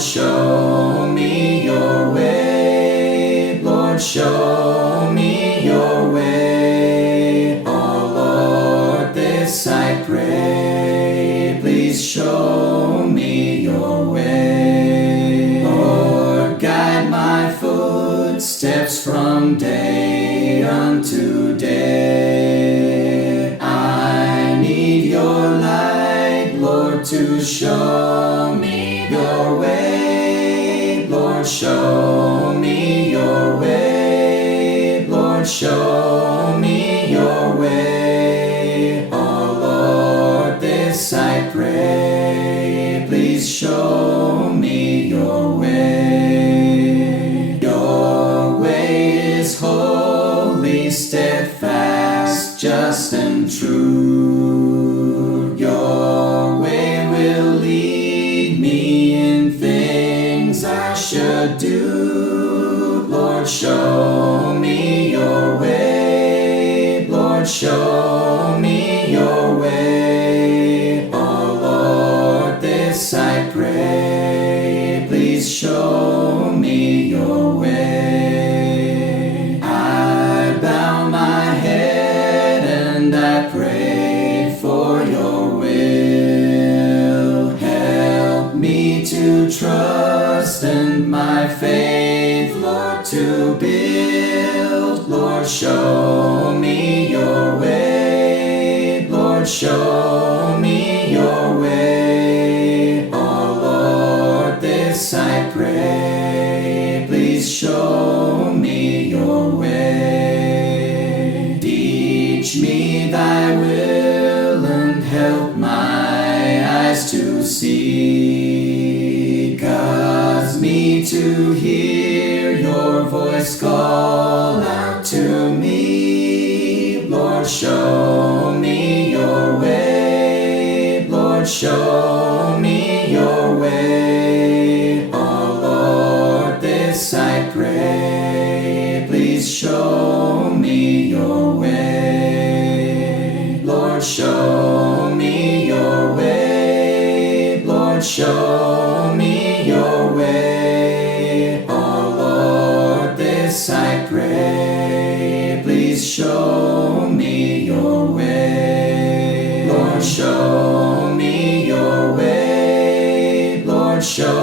Lord, show me your way. Lord, show me your way. Oh Lord, this I pray. Please show me your way. Lord, guide my footsteps from day unto day. I need your light, Lord, to show me your way. Lord, show me your way. Lord, show me your way. Oh Lord, this I pray. Please show me your way. Your way is holy, steadfast, just and true. Your way will lead me in things I should do. Lord, show me your way. Lord, show me your way. Oh Lord, this I pray. Please show me your way. I bow my head and I pray for your will. Help me to trust and my faith, Lord, to build. Lord, show me your way. Lord, show me your way. Oh Lord, this I pray. Please show me your way. Teach me thy will and help my eyes to see. Cause me to hear your voice call out to me. Lord, show me your way. Lord, show me your way. Oh Lord, this I pray. Please show me your way. Lord, show me your way. Lord, show me your way. Oh Lord, this I pray. Please show me your way. Lord, show me your way. Lord, show